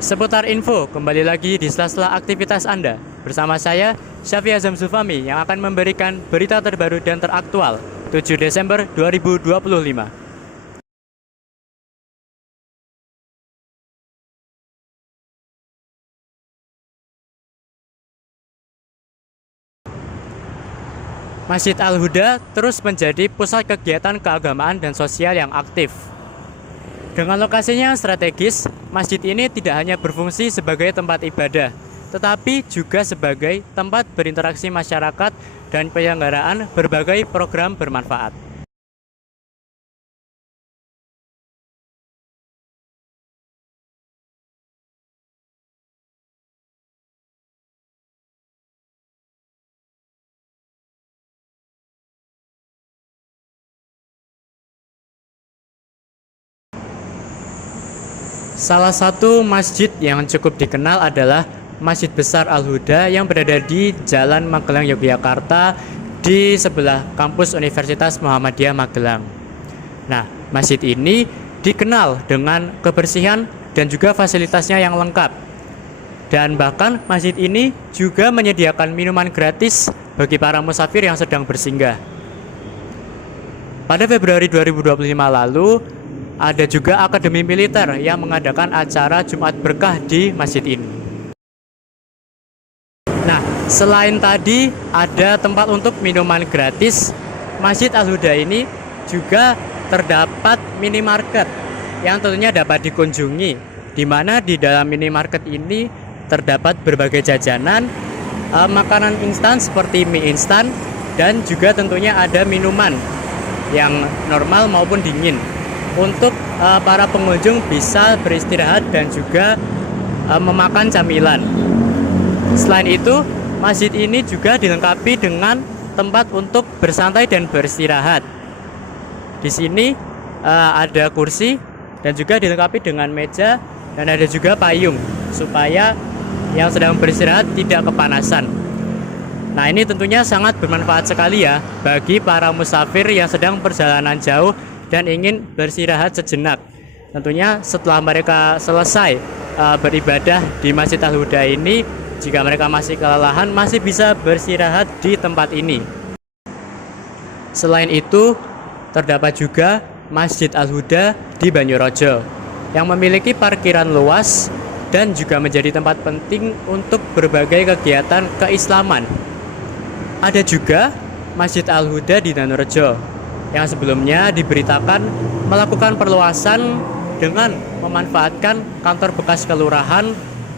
Seputar info, kembali lagi di sela-sela aktivitas Anda. Bersama saya, Syafi Azam Zulfami, yang akan memberikan berita terbaru dan teraktual 7 Desember 2025. Masjid Al-Huda terus menjadi pusat kegiatan keagamaan dan sosial yang aktif. Dengan lokasinya yang strategis, masjid ini tidak hanya berfungsi sebagai tempat ibadah, tetapi juga sebagai tempat berinteraksi masyarakat dan penyelenggaraan berbagai program bermanfaat. Salah satu masjid yang cukup dikenal adalah Masjid Besar Al-Huda yang berada di Jalan Magelang, Yogyakarta, di sebelah kampus Universitas Muhammadiyah Magelang. Nah, masjid ini dikenal dengan kebersihan dan juga fasilitasnya yang lengkap. Dan bahkan masjid ini juga menyediakan minuman gratis bagi para musafir yang sedang bersinggah. Pada Februari 2025 lalu, ada juga Akademi Militer yang mengadakan acara Jumat Berkah di masjid ini. Nah, selain tadi ada tempat untuk minuman gratis, Masjid Al-Huda ini juga terdapat minimarket yang tentunya dapat dikunjungi, di mana di dalam minimarket ini terdapat berbagai jajanan, makanan instan seperti mie instan, dan juga tentunya ada minuman yang normal maupun dingin untuk para pengunjung bisa beristirahat dan juga memakan camilan. Selain itu, masjid ini juga dilengkapi dengan tempat untuk bersantai dan beristirahat. Di sini ada kursi dan juga dilengkapi dengan meja dan ada juga payung supaya yang sedang beristirahat tidak kepanasan. Nah, ini tentunya sangat bermanfaat sekali ya bagi para musafir yang sedang perjalanan jauh dan ingin beristirahat sejenak. Tentunya setelah mereka selesai beribadah di Masjid Al-Huda ini, jika mereka masih kelelahan, masih bisa beristirahat di tempat ini. Selain itu, terdapat juga Masjid Al-Huda di Banyurojo yang memiliki parkiran luas dan juga menjadi tempat penting untuk berbagai kegiatan keislaman. Ada juga Masjid Al-Huda di Danurejo yang sebelumnya diberitakan melakukan perluasan dengan memanfaatkan kantor bekas kelurahan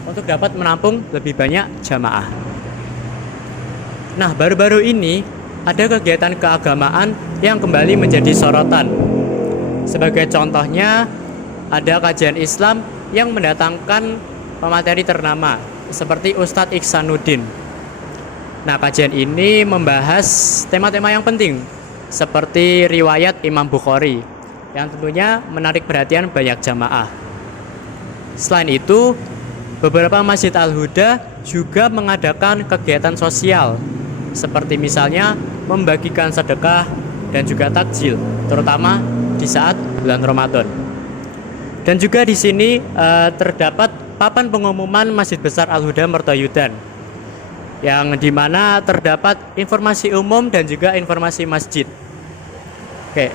untuk dapat menampung lebih banyak jamaah. Nah, baru-baru ini ada kegiatan keagamaan yang kembali menjadi sorotan. Sebagai contohnya, ada kajian Islam yang mendatangkan pemateri ternama seperti Ustadz Iksanuddin. Nah, kajian ini membahas tema-tema yang penting seperti riwayat Imam Bukhari yang tentunya menarik perhatian banyak jamaah. Selain itu, beberapa Masjid Al-Huda juga mengadakan kegiatan sosial seperti misalnya membagikan sedekah dan juga takjil, terutama di saat bulan Ramadan. Dan juga di sini terdapat papan pengumuman Masjid Besar Al-Huda Mertoyudan yang dimana terdapat informasi umum dan juga informasi masjid. Oke,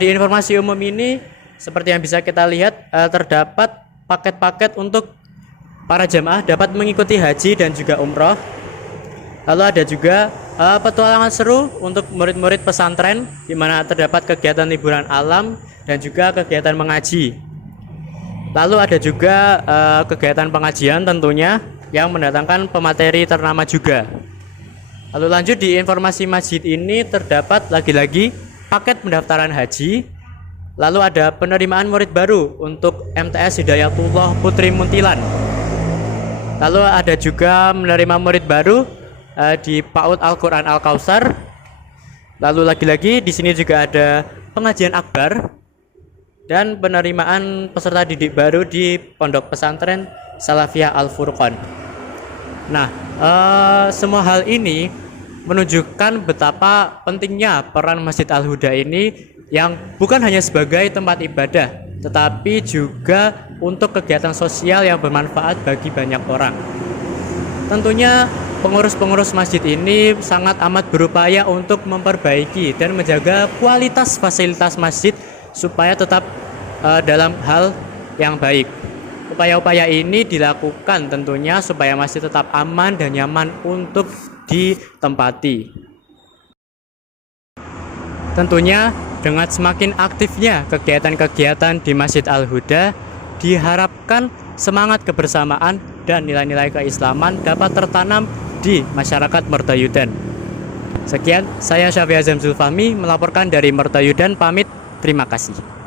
di informasi umum ini seperti yang bisa kita lihat terdapat paket-paket untuk para jamaah dapat mengikuti haji dan juga umroh. Lalu ada juga petualangan seru untuk murid-murid pesantren di mana terdapat kegiatan liburan alam dan juga kegiatan mengaji. Lalu ada juga kegiatan pengajian tentunya yang mendatangkan pemateri ternama juga. Lalu lanjut di informasi masjid ini terdapat lagi-lagi paket pendaftaran haji. Lalu ada penerimaan murid baru untuk MTS Hidayatullah Putri Muntilan. Lalu ada juga menerima murid baru di PAUD Al-Quran Al-Kausar. Lalu lagi-lagi di sini juga ada pengajian akbar dan penerimaan peserta didik baru di Pondok Pesantren Salafiyah Al-Furqan. Nah, semua hal ini menunjukkan betapa pentingnya peran Masjid Al-Huda ini yang bukan hanya sebagai tempat ibadah, tetapi juga untuk kegiatan sosial yang bermanfaat bagi banyak orang. Tentunya pengurus-pengurus masjid ini sangat amat berupaya untuk memperbaiki dan menjaga kualitas fasilitas masjid supaya tetap dalam hal yang baik. Upaya-upaya ini dilakukan tentunya supaya masjid tetap aman dan nyaman untuk ditempati. Tentunya dengan semakin aktifnya kegiatan-kegiatan di Masjid Al-Huda, diharapkan semangat kebersamaan dan nilai-nilai keislaman dapat tertanam di masyarakat Mertoyudan. Sekian, saya Syafi Azam Zulfahmi melaporkan dari Mertoyudan, pamit, terima kasih.